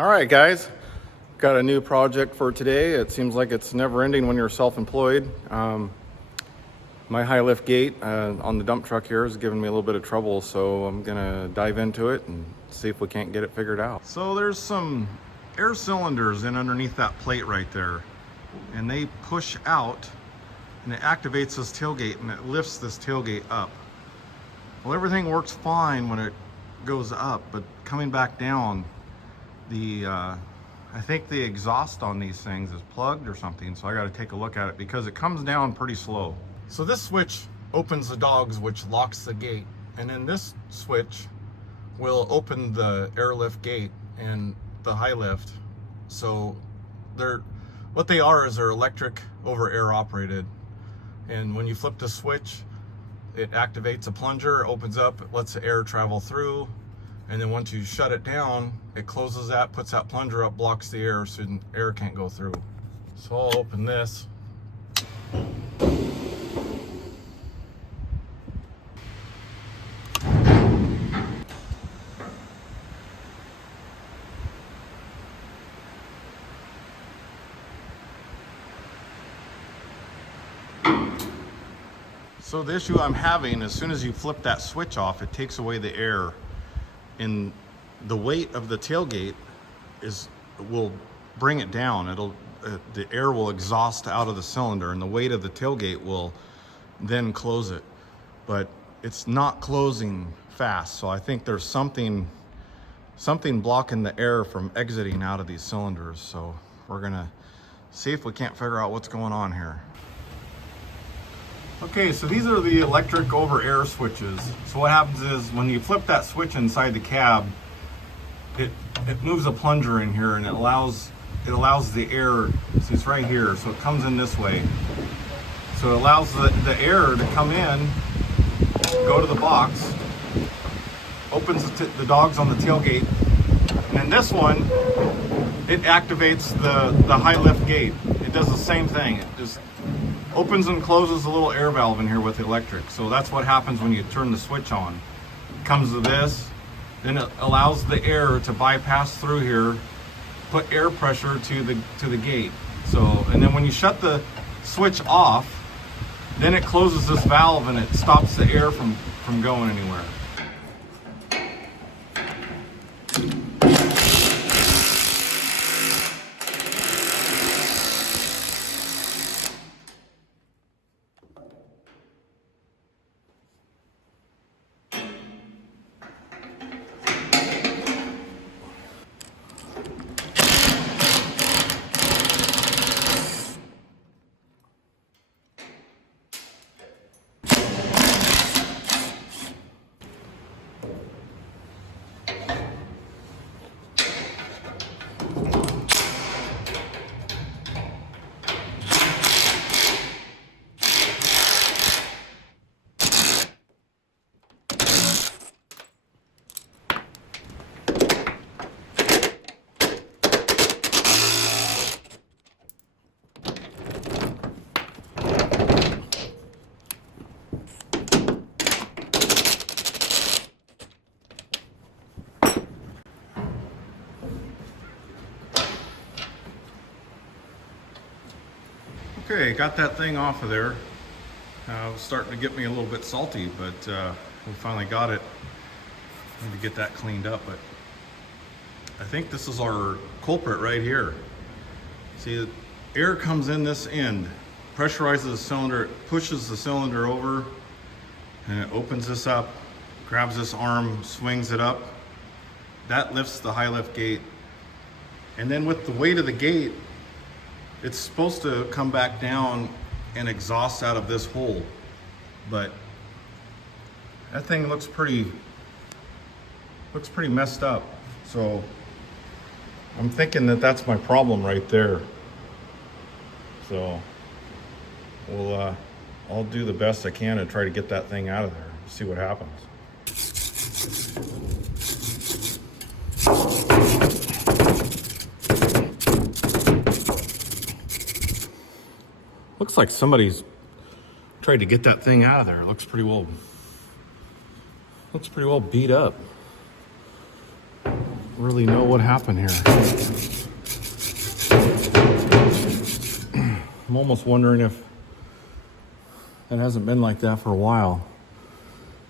All right, guys, got a new project for today. It seems like it's never ending when you're self-employed. My high lift gate on the dump truck here is giving me a little bit of trouble, so I'm gonna dive into it and see if we can't get it figured out. So there's some air cylinders in underneath that plate right there, and they push out and it activates this tailgate and it lifts this tailgate up. Well, everything works fine when it goes up, but coming back down, I think the exhaust on these things is plugged or something, so I got to take a look at it because it comes down pretty slow. So this switch opens the dogs, which locks the gate, and then this switch will open the airlift gate and the high lift. So what they are is they're electric over air operated, and when you flip the switch, it activates a plunger, opens up, it lets the air travel through, and then once you shut it down, it closes that, puts that plunger up, blocks the air so the air can't go through. So I'll open this. So the issue I'm having, as soon as you flip that switch off, it takes away the air, and the weight of the tailgate will bring it down. The air will exhaust out of the cylinder, and the weight of the tailgate will then close it. But it's not closing fast, so I think there's something blocking the air from exiting out of these cylinders. So we're gonna see if we can't figure out what's going on here. Okay, so these are the electric over air switches. So what happens is when you flip that switch inside the cab, it moves a plunger in here, and it allows the air, see, it's right here, so it comes in this way. So it allows the air to come in, go to the box, opens the dogs on the tailgate, and then this one, it activates the high lift gate. It does the same thing. It just opens and closes a little air valve in here with the electric. So that's what happens when you turn the switch on. It comes to this, then it allows the air to bypass through here, put air pressure to the gate. So, and then when you shut the switch off, then it closes this valve and it stops the air from going anywhere. Okay, got that thing off of there. It was starting to get me a little bit salty, but we finally got it. Need to get that cleaned up, but I think this is our culprit right here. See, air comes in this end, pressurizes the cylinder, it pushes the cylinder over, and it opens this up, grabs this arm, swings it up. That lifts the high lift gate. And then with the weight of the gate, it's supposed to come back down and exhaust out of this hole, but that thing looks pretty messed up. So I'm thinking that that's my problem right there. So I'll do the best I can to try to get that thing out of there, see what happens. Looks like somebody's tried to get that thing out of there. It looks pretty well beat up. really know what happened here. I'm almost wondering if it hasn't been like that for a while.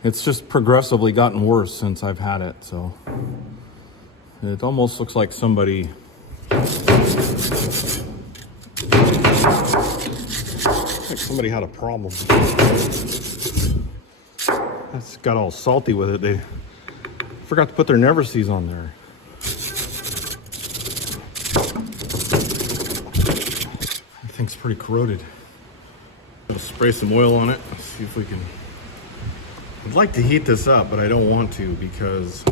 It's just progressively gotten worse since I've had it, so it almost looks like somebody had a problem. It's got all salty with it. They forgot to put their never sees on there. That thing's pretty corroded. I'll spray some oil on it, see if we can. I'd like to heat this up, but I don't want to because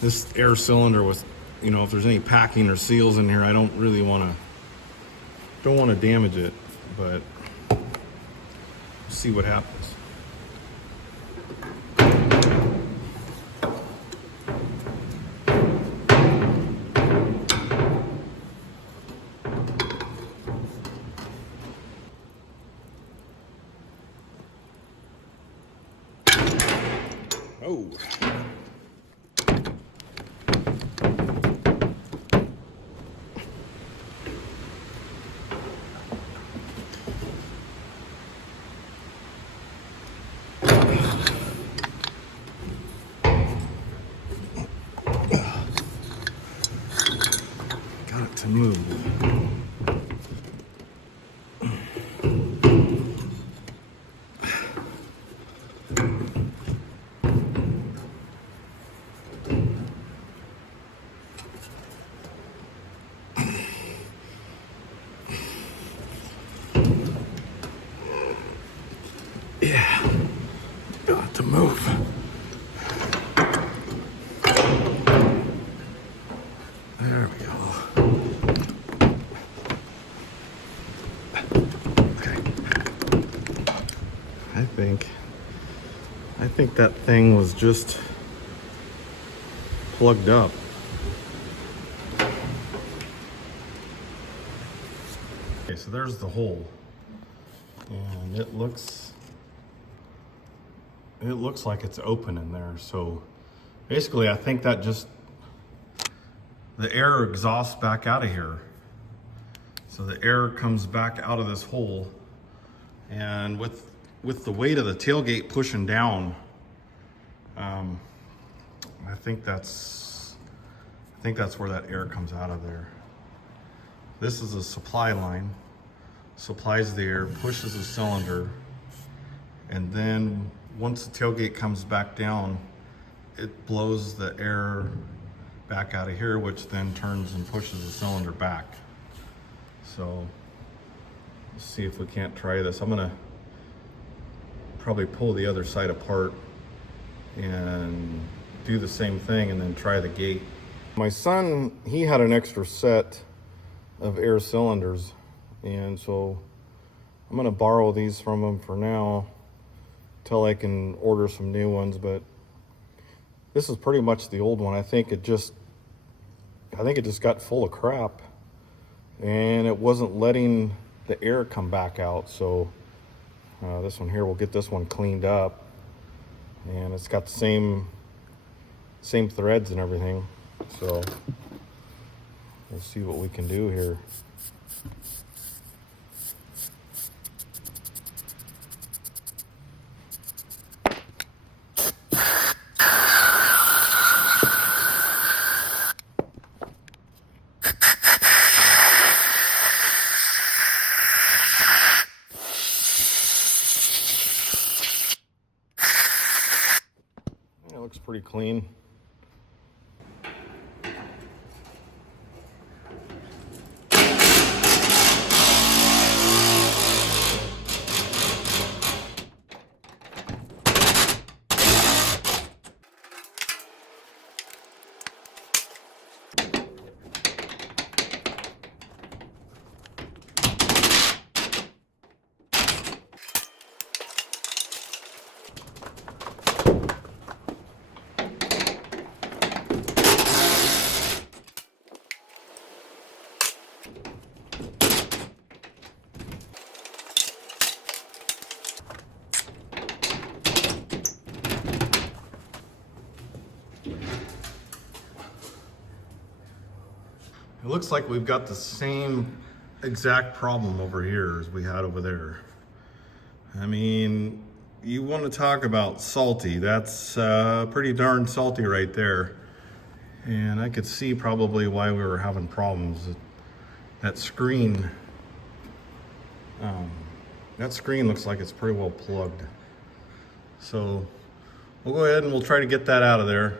this air cylinder with, you know, if there's any packing or seals in here, I don't really want to damage it, but we'll see what happens. Oh. Got it to move. Yeah, got to move. There we go. Okay. I think that thing was just plugged up. Okay, so there's the hole. And it looks like it's open in there. So basically I think that just the air exhausts back out of here. So the air comes back out of this hole, and with the weight of the tailgate pushing down, I think that's where that air comes out of there. This is a supply line, supplies the air, pushes the cylinder, and then once the tailgate comes back down, it blows the air back out of here, which then turns and pushes the cylinder back. So let's see if we can't try this. I'm gonna probably pull the other side apart and do the same thing and then try the gate. My son, he had an extra set of air cylinders, and so I'm gonna borrow these from him for now till I can order some new ones, but this is pretty much the old one. I think it just got full of crap and it wasn't letting the air come back out. So this one here, we'll get this one cleaned up, and it's got the same threads and everything. So we'll see what we can do here. Looks pretty clean. It looks like we've got the same exact problem over here as we had over there. I mean, you want to talk about salty. That's pretty darn salty right there. And I could see probably why we were having problems. That screen, looks like it's pretty well plugged. So we'll go ahead and we'll try to get that out of there.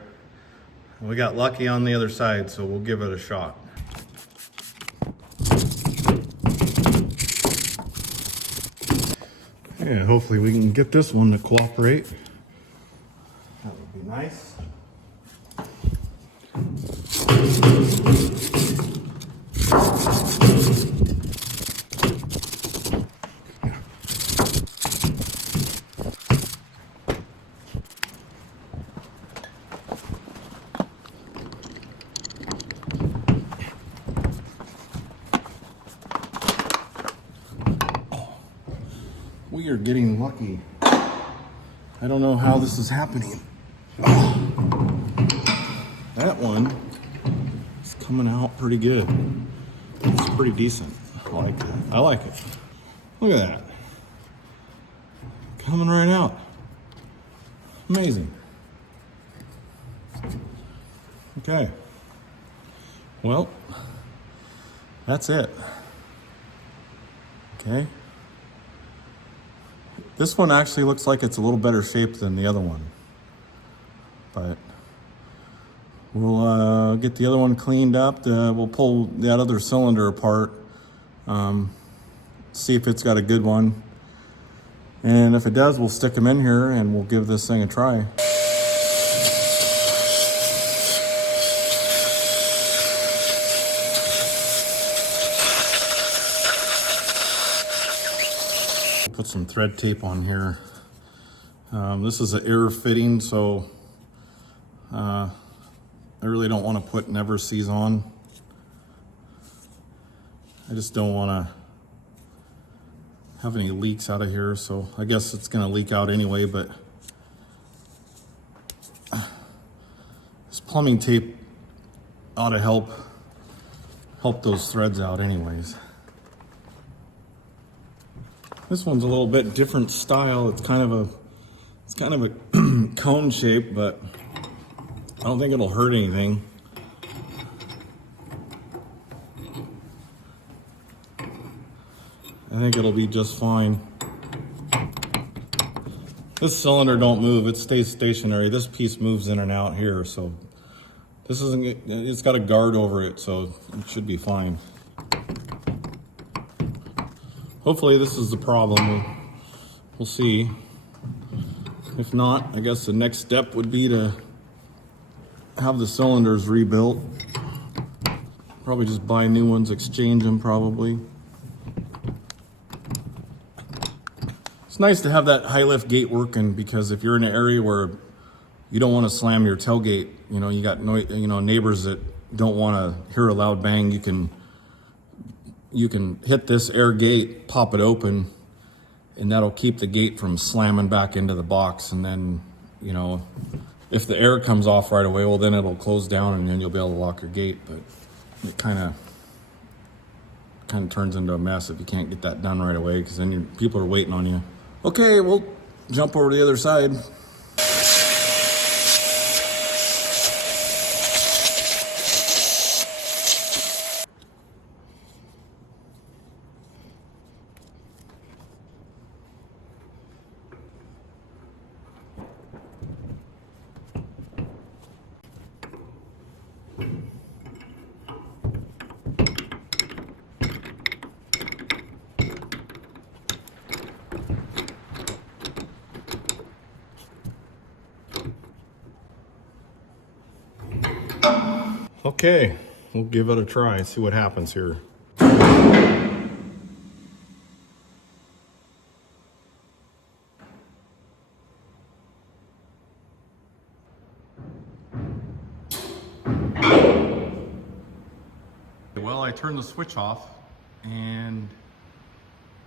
We got lucky on the other side, so we'll give it a shot. Yeah, hopefully we can get this one to cooperate. That would be nice. We are getting lucky. I don't know how this is happening. That one is coming out pretty good. It's pretty decent. I like it. I like it. Look at that. Coming right out. Amazing. Okay. Well, that's it. Okay. This one actually looks like it's a little better shape than the other one, but we'll get the other one cleaned up. We'll pull that other cylinder apart, see if it's got a good one, and if it does, we'll stick them in here and we'll give this thing a try. Put some thread tape on here. This is an air fitting, so I really don't want to put never sees on. I just don't want to have any leaks out of here, so I guess it's going to leak out anyway, but this plumbing tape ought to help those threads out anyways. This one's a little bit different style. It's kind of a cone shape, but I don't think it'll hurt anything. I think it'll be just fine. This cylinder don't move, it stays stationary. This piece moves in and out here, so this isn't, it's got a guard over it, so it should be fine. Hopefully this is the problem. We'll see. If not, I guess the next step would be to have the cylinders rebuilt. Probably just buy new ones, exchange them probably. It's nice to have that high lift gate working, because if you're in an area where you don't want to slam your tailgate, you got neighbors that don't want to hear a loud bang, you can hit this air gate, pop it open, and that'll keep the gate from slamming back into the box. And then, if the air comes off right away, well, then it'll close down and then you'll be able to lock your gate. But it kind of turns into a mess if you can't get that done right away, because then people are waiting on you. Okay, we'll jump over to the other side. Okay, we'll give it a try, see what happens here. Well, I turned the switch off and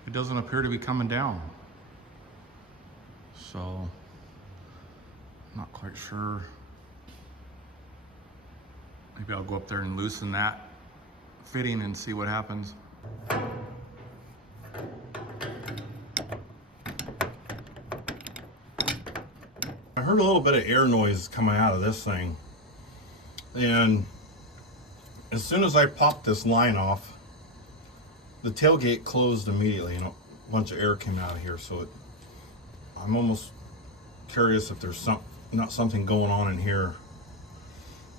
it doesn't appear to be coming down. So, I'm not quite sure. Maybe I'll go up there and loosen that fitting and see what happens. I heard a little bit of air noise coming out of this thing, and as soon as I popped this line off, the tailgate closed immediately and a bunch of air came out of here. So I'm almost curious if there's not something going on in here.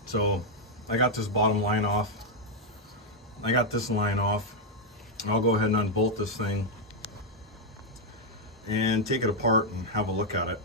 So I got this bottom line off. I got this line off. I'll go ahead and unbolt this thing and take it apart and have a look at it.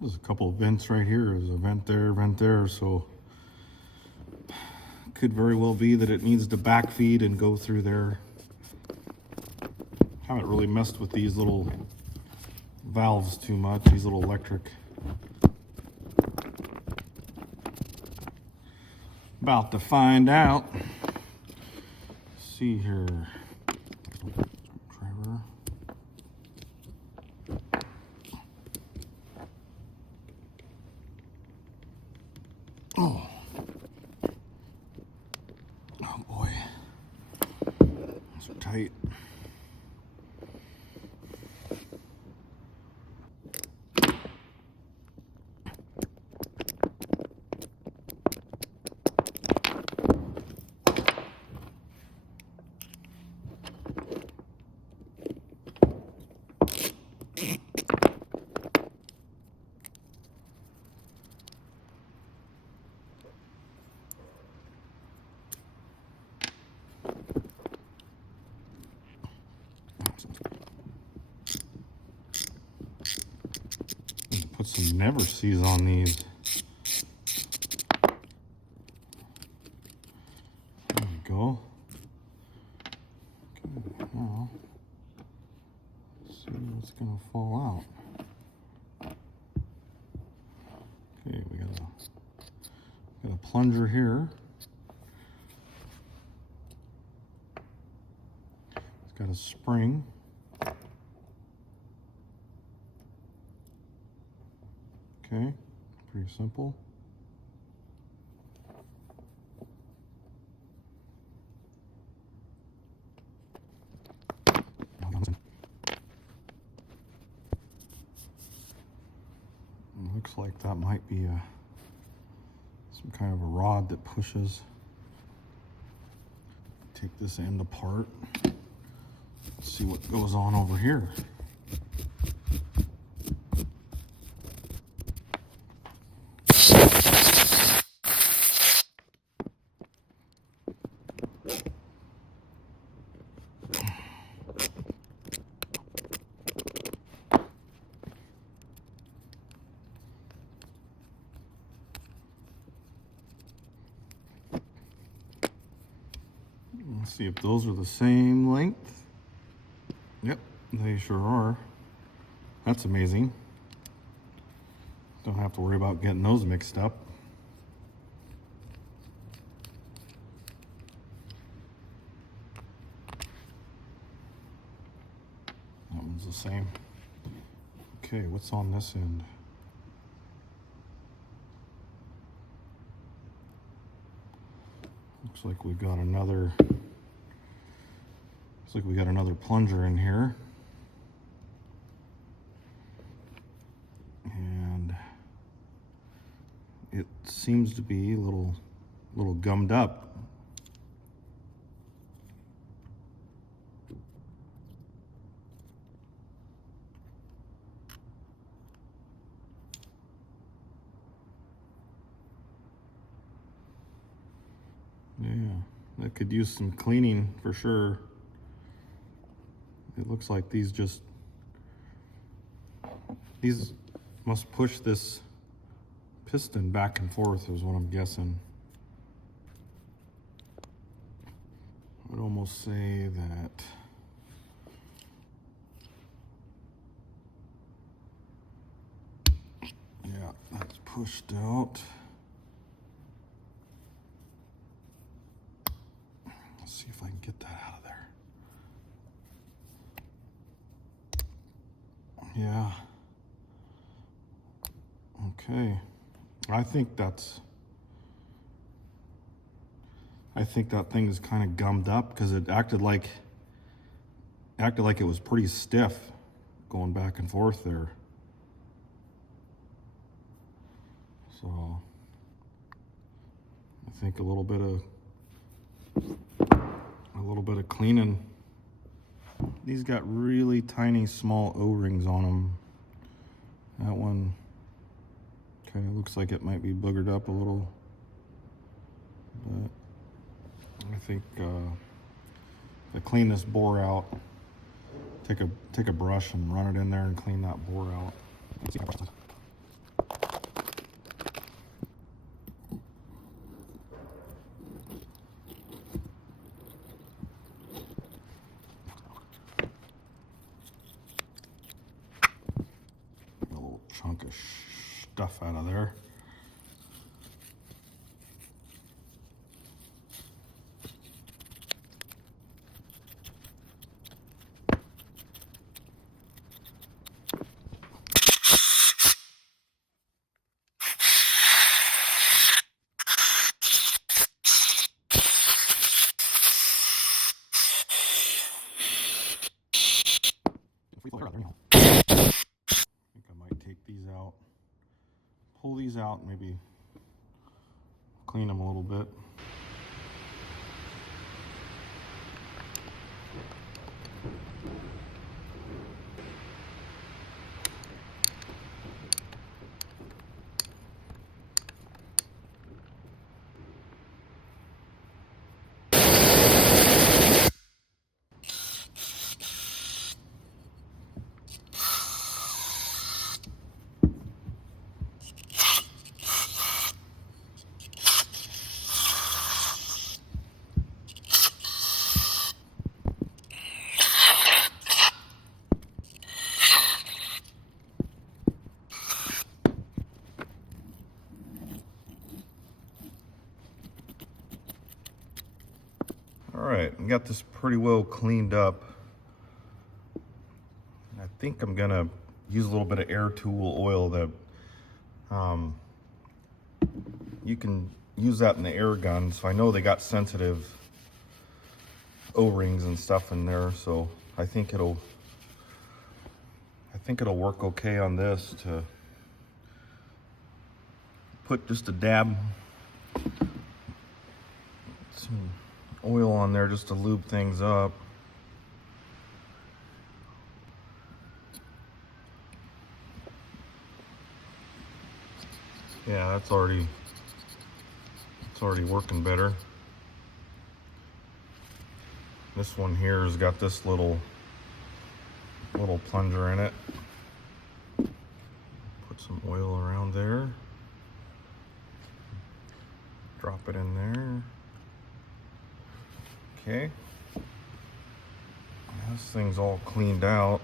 There's a couple of vents right here. There's a vent there, so could very well be that it needs to backfeed and go through there. Haven't really messed with these little valves too much, these little electric. About to find out. Let's see here. Screwdriver. Oh. Oh boy. Those are tight. Put some never sees on these. There we go. Okay, now let's see what's gonna fall out. Okay, we got a plunger here. It's got a spring. Okay, pretty simple. Looks like that might be some kind of a rod that pushes. Take this end apart. Let's see what goes on over here. Let's see if those are the same length. Yep, they sure are. That's amazing. Don't have to worry about getting those mixed up. same. Okay, what's on this end? Looks like we got another plunger in here. And it seems to be a little gummed up. Yeah, that could use some cleaning for sure. It looks like these must push this piston back and forth is what I'm guessing. I would almost say that yeah, that's pushed out. Let's see if I can get that out of there. Yeah. Okay. I think that thing is kind of gummed up because it acted like it was pretty stiff going back and forth there. So I think a little bit of cleaning. These got really tiny small O-rings on them. That one kind of looks like it might be boogered up a little, but I think if I clean this bore out, take a brush and run it in there and clean that bore out. Let's see how brush does. A little chunk of stuff out of there. I think I might take these out, pull these out, and maybe clean them a little bit. All right, I got this pretty well cleaned up. I think I'm gonna use a little bit of air tool oil that you can use that in the air gun. So I know they got sensitive O-rings and stuff in there, so I think it'll work okay on this to put just a dab, some oil on there just to lube things up. Yeah, it's already working better. This one here has got this little plunger in it. Put some oil around there. Drop it in there. Okay. This thing's all cleaned out.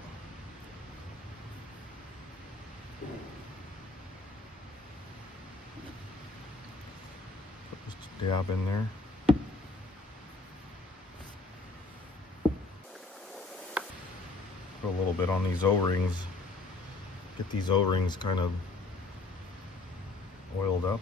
Put just a dab in there. Put a little little bit on these O-rings. Get these O-rings kind of oiled up.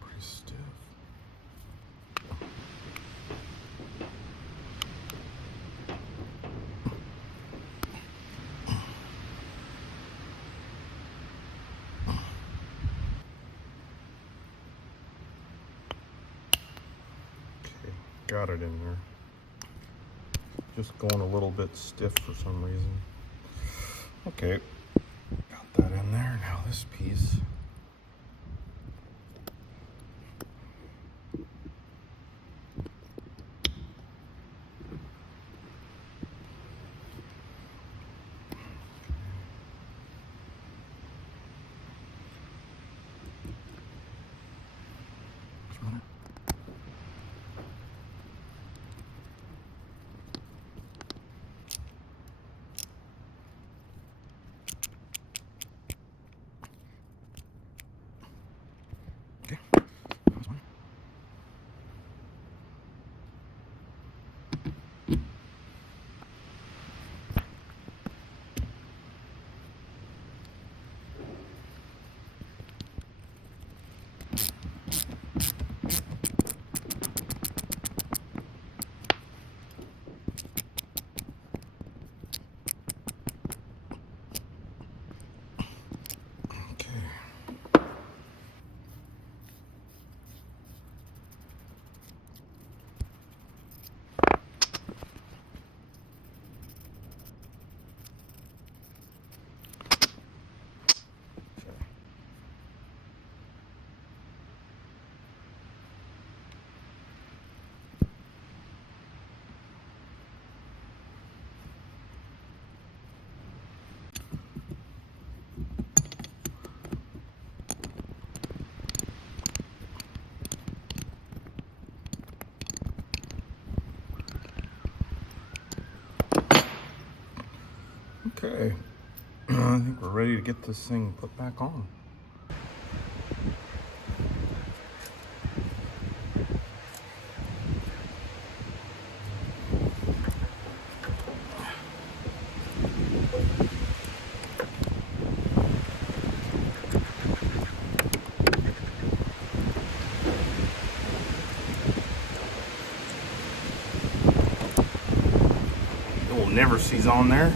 Pretty stiff. Got it in there. Just going a little bit stiff for some reason. Okay, got that in there. Now this piece. Okay, I think we're ready to get this thing put back on. The old never sees on there.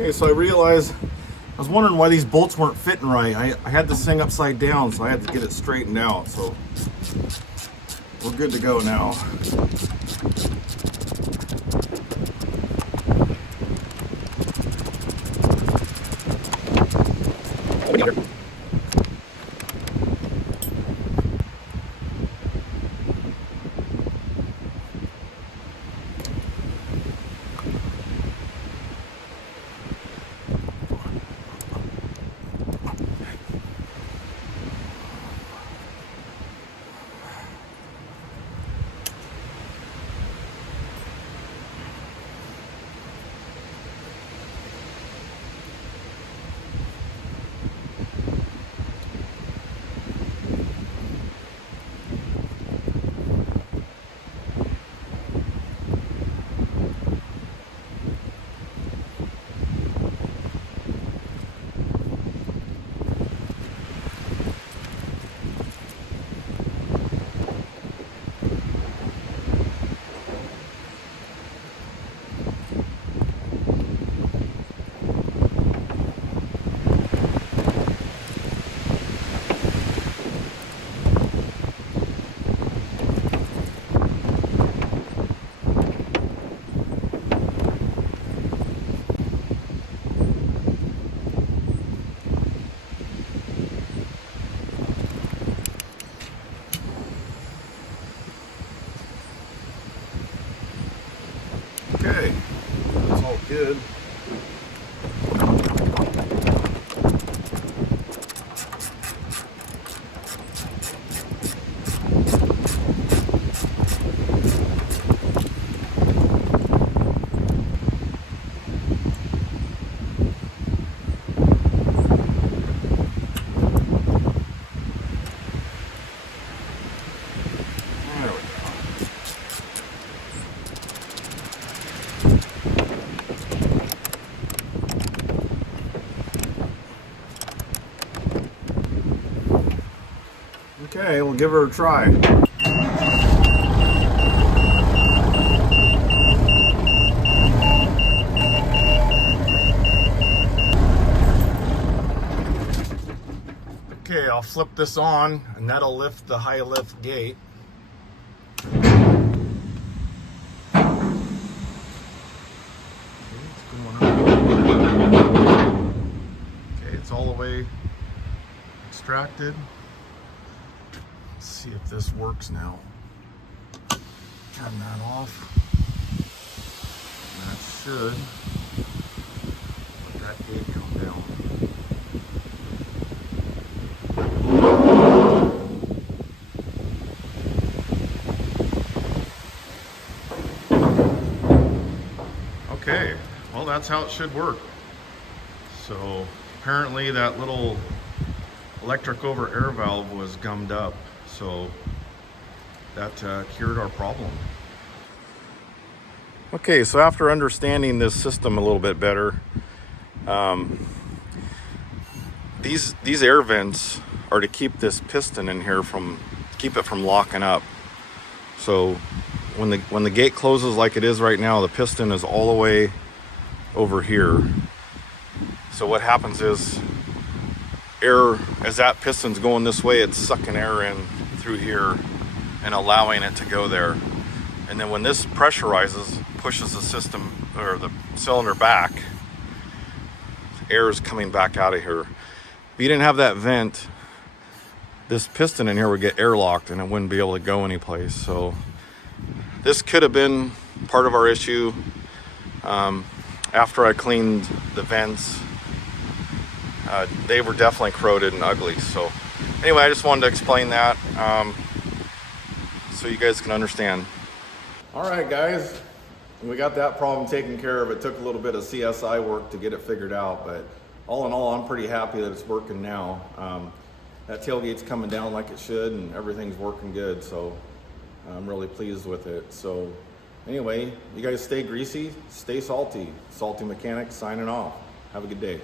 Okay, so I realized, I was wondering why these bolts weren't fitting right. I had this thing upside down, so I had to get it straightened out. So we're good to go now. good. Okay, we'll give her a try. Okay, I'll flip this on and that'll lift the high lift gate. Okay, it's all the way extracted. Let's see if this works now. Turn that off. That should let that gate come down. Okay, well that's how it should work. So apparently that little electric over air valve was gummed up, so that cured our problem. Okay, so after understanding this system a little bit better, these air vents are to keep this piston in here keep it from locking up. So when the gate closes like it is right now, the piston is all the way over here. So what happens is air, as that piston's going this way, it's sucking air in through here and allowing it to go there. And then when this pressurizes, pushes the system or the cylinder back, air is coming back out of here. If you didn't have that vent, this piston in here would get airlocked and it wouldn't be able to go anyplace. So this could have been part of our issue. After I cleaned the vents, they were definitely corroded and ugly. So anyway, I just wanted to explain that so you guys can understand. All right, guys, we got that problem taken care of. It took a little bit of CSI work to get it figured out, but all in all, I'm pretty happy that it's working now. That tailgate's coming down like it should and everything's working good, so I'm really pleased with it. So anyway, you guys stay greasy, stay salty. Salty Mechanic signing off. Have a good day.